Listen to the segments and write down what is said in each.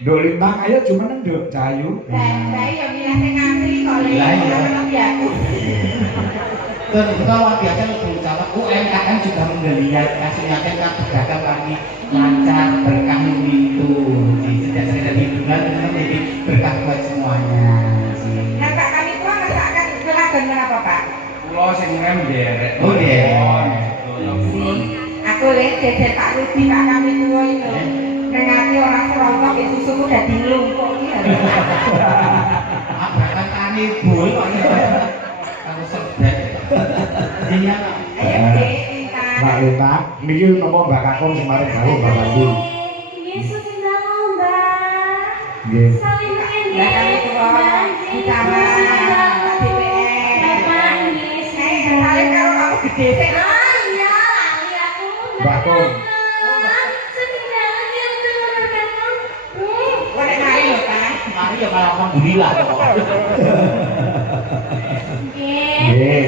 Nduk Lintang ayo cuman nduk Cahayu. Lah iya milih sing asli kok ya. Dan kita luar biasa berusaha UMKM juga menggeliat kasih yakin kan pedagang kami lancar berkah itu sejak cerita di bulan menjadi berkah buat semuanya. Nah Pak kami tua masakan kelagon apa Pak? Pulau sing derek. Oh derek. Aku lihat jajan Pak Rudi Pak kami tua itu ngati orang serontok itu susu udah dilungkuk gitu. Abrakan kanibul kok aku sebet. Iya. Ayo Lintang. Mbak Lintang, niki napa Mbak Kakung sing mari baru Mbak Bandi. Yesus tidak mau Mbak. Nggih. Saling Lah kami tua sama Pak DPR. Bapak Yesus. Kalian kalau kamu gede sih. Ah iya, aku. Mbak Kung. Boleh mari loh Pak. Mari ya malah alhamdulillah kok. Nggih.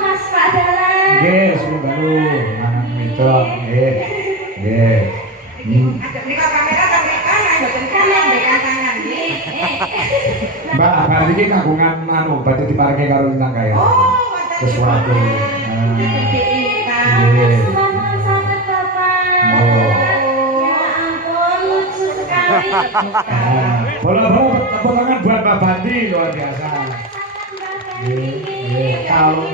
Mas Pak Dalan. Nggih, sing baru mangan wedok nggih. Nggih. Ada mereka kamera mboten kanan dengan tangan nggih. Mbak, berarti iki kagungan anu badhe diparingi karo Lintang kaya. Oh, wonten Sesuatu. Selamat sangat Bapak. Oh. Ya ampun, lucu sekali. Bola-bola tepuk tangan buat Mbak Bandi luar biasa. Kalau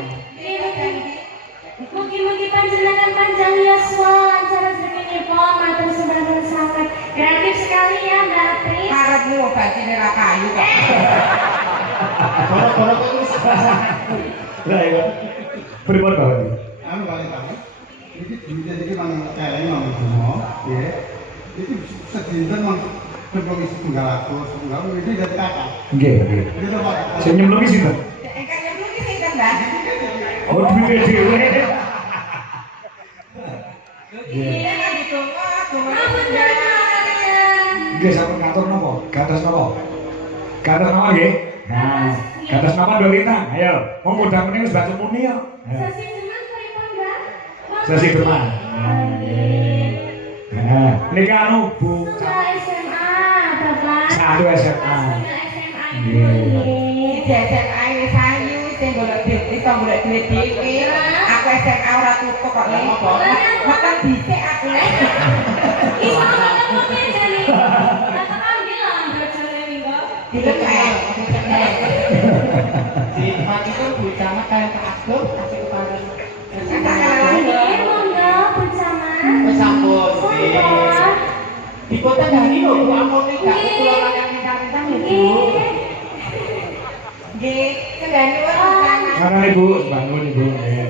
Mugi-mugi panjenengan panjang yuswa lancar rezekinipun matur sembah sangat kreatif sekali ya Mbak Tri. Karepmu obatine ra kayu kok. Boro-boro kok wis lah ya. Pripun Mbak Bandi? Anu balik kami. Iki duitnya iki mang keleng mang semua, ya. Iki sedinten mang sebelum isi tunggal aku, tunggal ini dari kakak. Nggih, nggih. Jadi coba. Sing nyemplung iki sinten? Engkang yang mungkin sinten Mbak? Oh, duwe dhewe. Iya kan ditunggu, Ampun kalian. Nggih, sampun ngatur napa? Gatos napa? Gatos napa nggih? Nah, gatos napa Nduk Lintang? Ayo, wong muda meneh wis batu muni yo. Sesi teman pripun Mbak? Sesi teman. Nah, niki anu Bu Sudah SMA Bapak. Satu SMA. SMA Iki jajan ae sayu sing golek duit iso golek duit dhewe. Aku SMA ora tutup kok lho. Makan dhisik aku. Iso ketemu dari. Bapak bilang bojone minggu. Dilek. di tempat itu Bu Camat kayak Pak Abdul kasih kepada Ini monggo bersama. wis sampun. Sampun. Di kota dari lho Bu ampun iki gak kula yang minta-minta ya Bu. Nggih, kendani wae. Mana Ibu? Bangun Ibu. Nggih.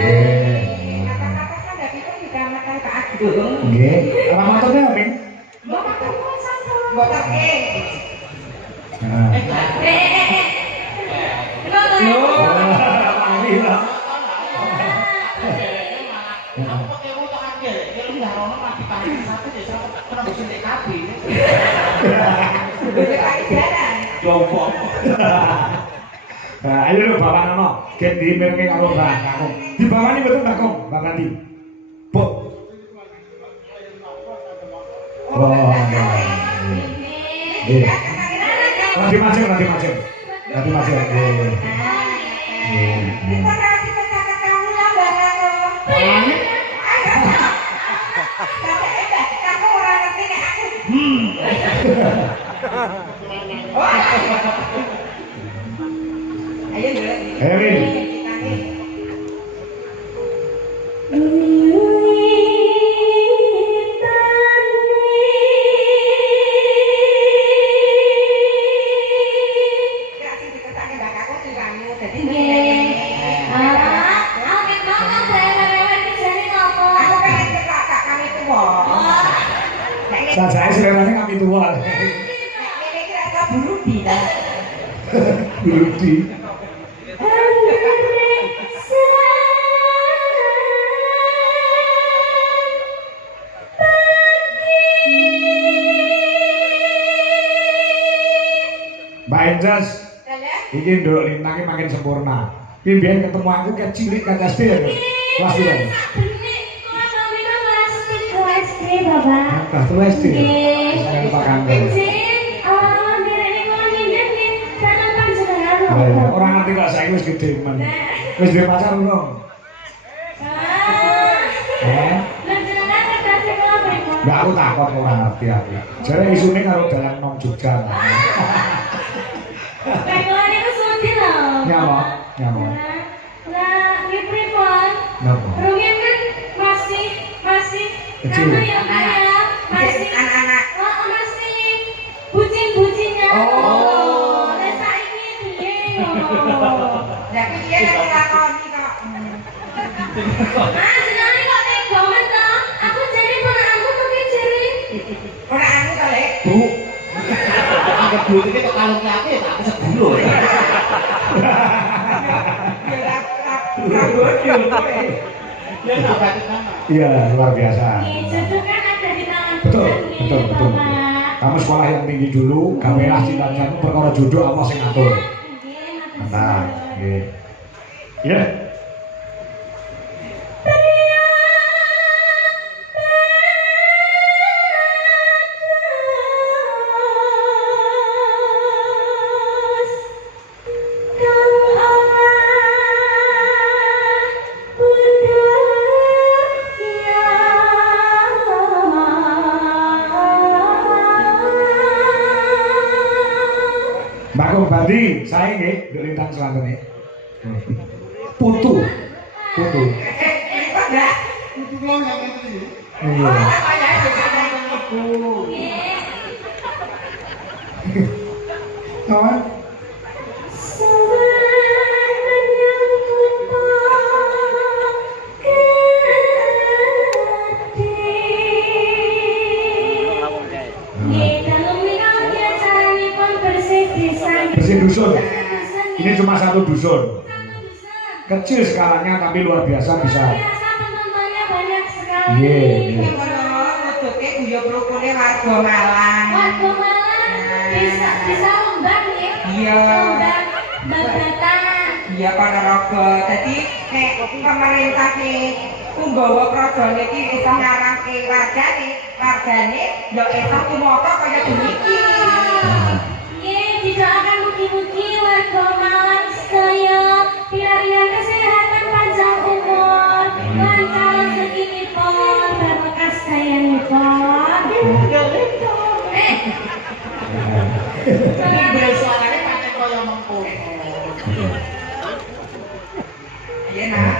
Nggih. Kata-kata kan dari itu juga makan Pak Agung. Nggih. Ramatane apa? Mbok makan sampun. Mbok terke. Nah. Alhamdulillah. Apa kewu tok akeh, kira ndak ono mati paling satu desa ora mesti nek kabeh. Golek ajaran. Jompok. Nah, ayo lho Bapak Nono, get dimirenge karo Mbak Kakung. Dibawani mboten Mbak Kong, Mbak Bandi. Bu. Oh, nggih. Nanti macet. Nanti macet. Nggih. Kita kasih kata kamu lah Mbak Kakung. Kamu orang ngerti nek aku. Ayo dulu. Erin. Saya selerane kami tua. Burudi. Mbak Enjas, ini Nduk Lintang makin sempurna. Ini biar ketemu aku kayak cilik kan SD ya. Kelas berapa? Kelas 3 SD, Bapak. Kelas 3 SD. Kangen. Izin, awal-awal direk kula nginjen nggih kangen panjenengan lho. Lah iya, ora ngerti kok saiki wis gedhe men. Wis duwe pacar belum? Eh? Lah jenengan kertasé kula bego. Enggak aku takut ora ngerti aku. Jare isune karo dalan nang Jogja. Bego niku sudi lho. Nyapa? Nyapa? Lah, nggih pripun? Napa? Rugen kan masih Kecil. anu ya Mbak, masih anak-anak. oh masih bucin-bucinnya. Oh. Lah saiki piye yo? Lah piye nek dilakoni kok. Ah, jenenge kok tega men to? Aku jare ponakanku kok jere. Ora anu to, Lek. Bu. Anggap duit iki kok kalung aku ya tak sebulur. Ya tak bodoh. Ya tak batik nama. Iya, luar biasa. Nih, jodoh kan ada di tangan Betul, Tuhan, nih, betul, betul. Bapak. Kamu sekolah yang tinggi dulu, gawelah cita-citamu perkara jodoh apa sing ngatur. Nggih, matur Nah, suwun. nggih. Ya. Mbak Badi, saya nggih nduk lintang selantene. Putu. Putu. Kok enggak? Itu kalau yang itu. Iya. Kayak ibu. Kawan, bersih dusun. Ini cuma satu dusun. Kecil skalanya tapi luar biasa bisa. Penontonnya banyak sekali. Iya, Iki iya. ngono wujude guyub rukune warga Malang. Warga Malang bisa lomban ya. Iya. Lomban babatan. Iya Ponorogo. Dadi nek pemerintah ki Punggawa Praja iki iso ngarangke wargane yo iso kumoto kaya puniki. Tidak akan mugi-mugi warga Malang sedaya pilihan kesehatan panjang umur lancar rezekinipun berbekas dayanipun. Ini suaranya pakai kaya mengkono. Iya nak.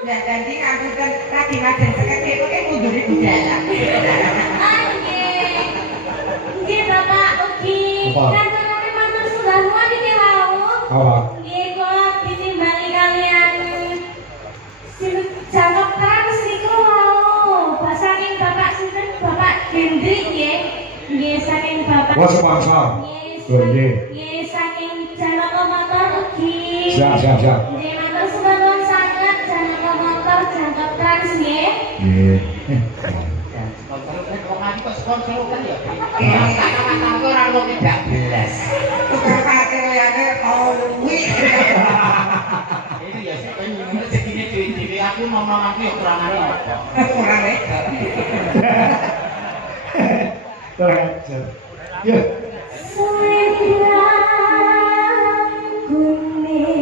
Nah, jadi ngapunten lagi ngajen sekete kok mundur di dalam. Nggih Bapak ugi Apa? kantorane matur sudahuan iki wau. Apa? Nggih kula ditimbali kalian jangkep trans niku wau. Saking Bapak sinten Bapak Hendrik nggih. Nggih saking Bapak. Wah, sponsor. Oh, nggih. Nggih saking Janaka Motor ugi. Siap, siap, siap. Nggih matur sudahuan sanget Janaka Motor jangkep trans nggih. Nggih. Kok ngaji kok sponsor kan ya? Kata-kata aku ora lo tidak belas. Tukang parkir liyane kowi. Ini ya sih pengen rezekinya dewe-dewe aku ngomong aku ya kurangane apa. Kurang lega. Ya. Selendra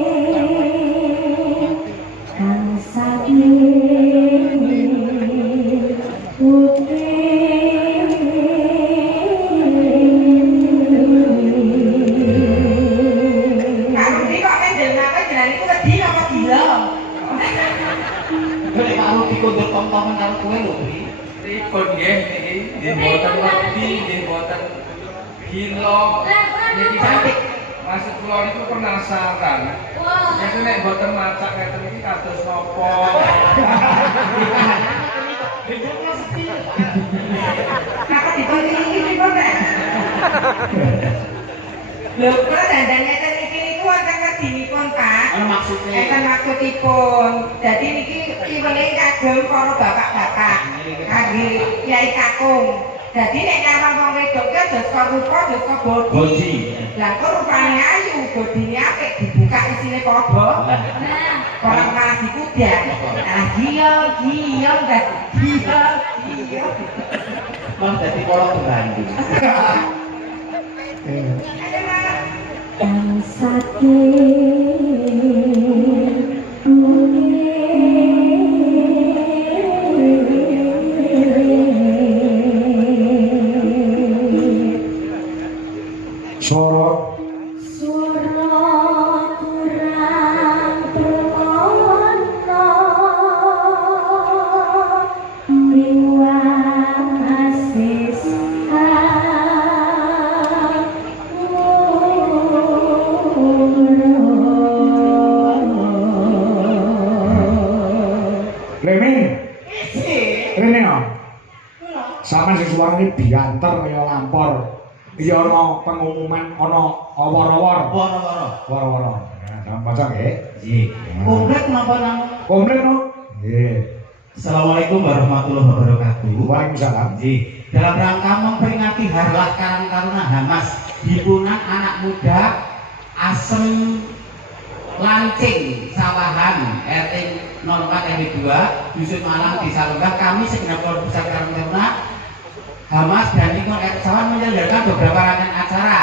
kuning kang saking putih Kalau iki kok kendel napa jenenge iku wedi apa gila? Nek karo dikondol tong-tongan karo kowe lho, Pri. Ribut nggih niki, nggih mboten wedi, nggih mboten gila. Niki cantik. Maksud kula niku penasaran. Nek nek mboten macak ngeten iki kados napa? Apa ditonton iki kok nek? Lho, kok dandan ngeten iki niku wonten kedinipun, Pak. Ono maksudnya. Enten maksudipun. Dadi niki kiwene kagem para bapak-bapak. Kangge Kyai Kakung. Jadi nek nyawang wong wedok ki aja saka rupa, aja saka bodi. Bodi. Lah kok rupane ayu, bodine apik dibuka isine padha. Nah, Orang malah dikudak. Nah, giyong dah. Giyong. Mau dadi kolok ke Bandung. Ayo Mas. yang sakit Soro suara kurang bermono biwasis Lemin, Isi. rene no. Sama sing suarane bianter kaya lampor. Iya ana pengumuman ana awor-awor. Woro-woro. Woro-woro. Nah, dalam pocong nggih. Nggih. Komplit napa nang? Komplit no. Nggih. Assalamualaikum warahmatullahi wabarakatuh. Waalaikumsalam. Nggih. Dalam rangka memperingati Harlah Karang Taruna Hamas, himpunan anak muda Asem Lancing Sawahan RT 04 RW 2 Dusun Malang Desa Lenggah, kami segenap keluarga besar Karang Taruna Hamas dan lingkungan RT Sawahan menyelenggarakan beberapa rangkaian acara.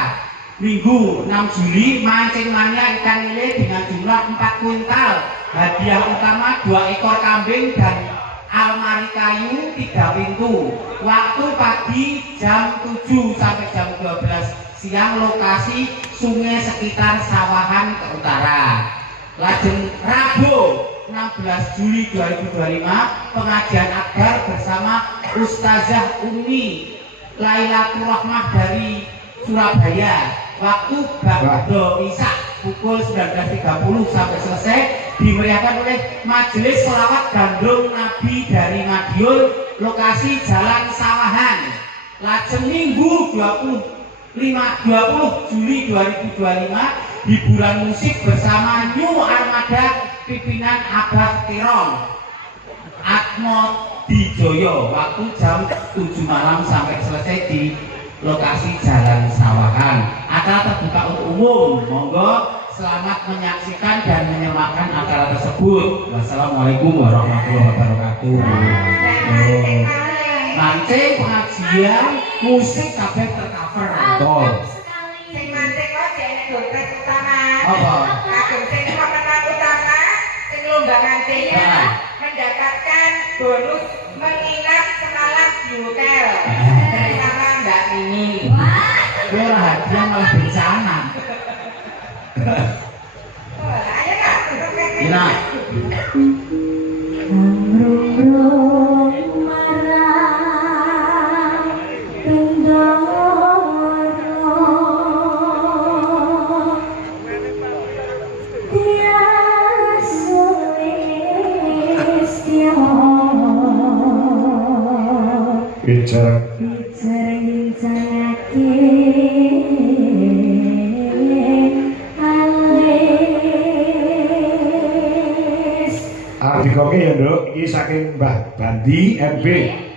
Minggu 6 Juli mancing mania ikan lele dengan jumlah 4 kuintal, hadiah utama 2 ekor kambing dan almari kayu 3 pintu. Waktu pagi jam 7 sampai jam 12 siang, lokasi sungai sekitar Sawahan ke utara. Lajeng Rabu 16 Juli 2025 pengajian akbar bersama Ustazah Umi Lailatul Rahmah dari Surabaya. Waktu Ba'da Isya pukul 19.30 sampai selesai, dimeriahkan oleh Majelis Sholawat Gandrung Nabi dari Madiun, lokasi Jalan Sawahan. Lajeng Minggu 20 Juli 2025 hiburan musik bersama New Armada pimpinan Abah Tirong Atmo di Joyo, waktu jam 7 malam sampai selesai di lokasi Jalan Sawahan. Acara terbuka untuk umum, monggo selamat menyaksikan dan menyemakkan acara tersebut. Wassalamualaikum warahmatullahi wabarakatuh. Mancing, pengajian, musik kabeh tercover. Betul. Sing mancing kok jane dompet utama. Apa? Kagum sing pemenang utama sing lomba mancing mendapatkan bonus menginap semalam di hotel bersama Mbak Mini. Gue ora hadiah malah bencana. Ayo Kak, Ina, amrung marang pendoro tias sulis Bicara Dikoke ya Nduk, iki saking Mbah Bandi MB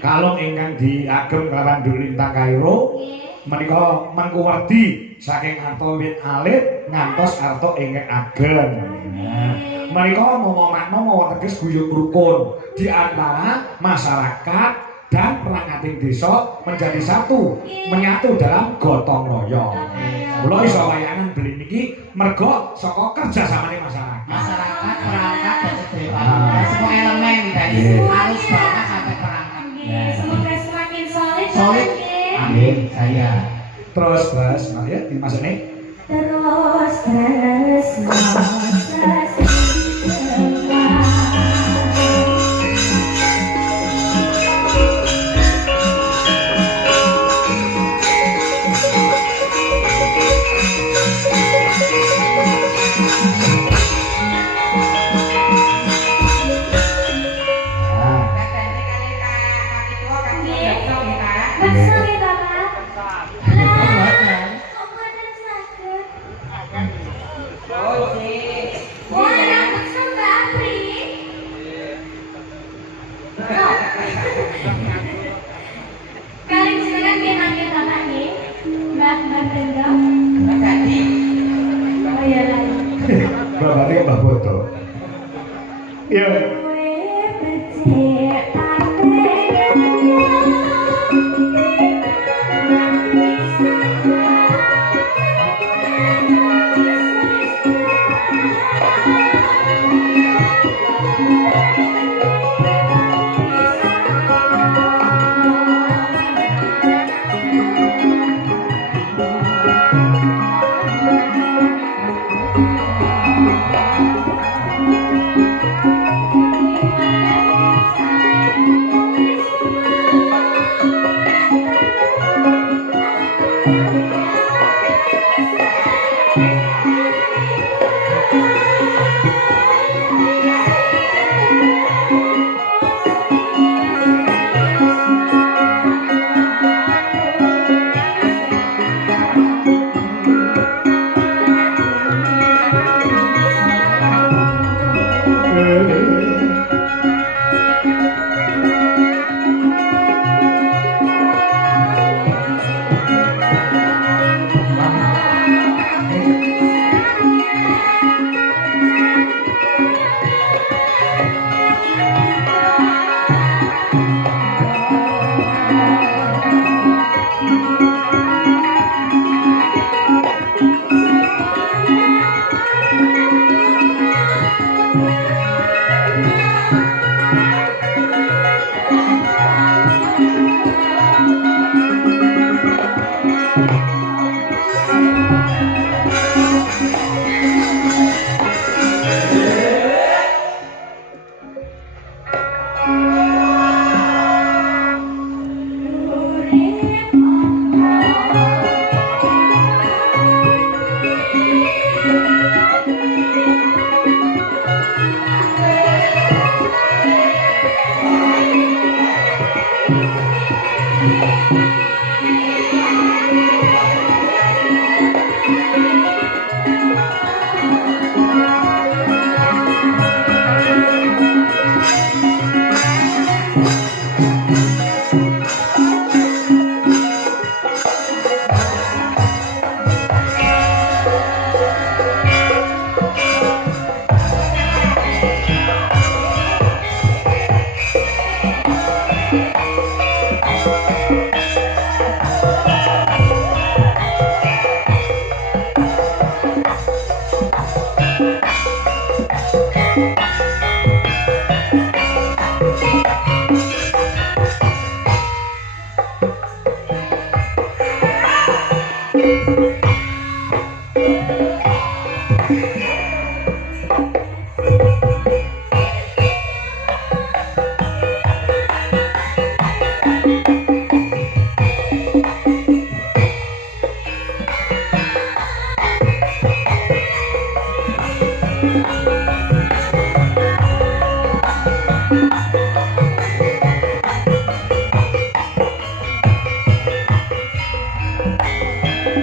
kalung ingkang diagem kelawan Nduk Lintang Kairo menika mengkuwerdi saking arta wit alit ngantos arta ingkang ageng. Nah, menika ngomong makna mawa teges guyub rukun di antara masyarakat dan perangkating desa menjadi satu, menyatu dalam gotong royong. Kula iso wayangan beli niki mergo saka kerjasamane masyarakat. masyarakat, perangkat, dan semua elemen dari arus bawah sampai perangkat. Semoga semakin solid. Solid. Amin. Saya. Terus ya dimasuk nih. Terus Bakso ya Bapak? Lah, kok badan sakit? Oh, sih. Wah, Mbak Tenggang. Mbak Gadi. Oh iya lagi. Bapaknya Mbak Boto. Ya.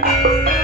Thank you.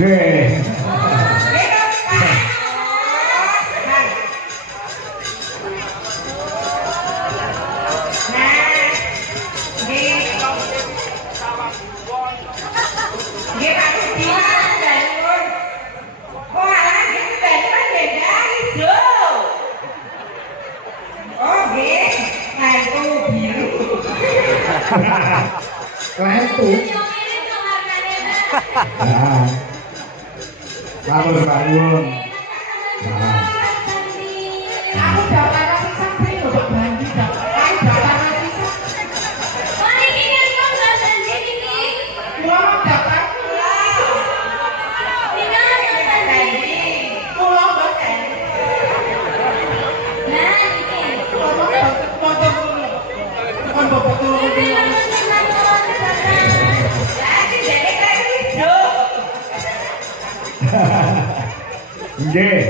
Nggih. Lentu. Nah. Matur Pak Nah. Aku daftar nasi sampai babak bandi daftar. Aku daftar nasi sampai. Pulang daftar pulang. Pulang bahkan. Bukan babak turun. Nggih.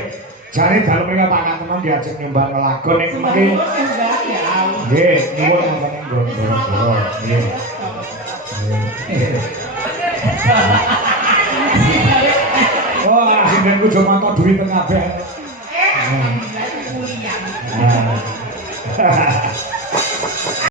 Jare dalu mriki Pak Kantenan diajak nimbang lakon ing mriki. Nggih, nyuwun wonten ing Gondoro. Nggih. Wah, sinten ku jo mantuk duwit teng kabeh. Kuliah.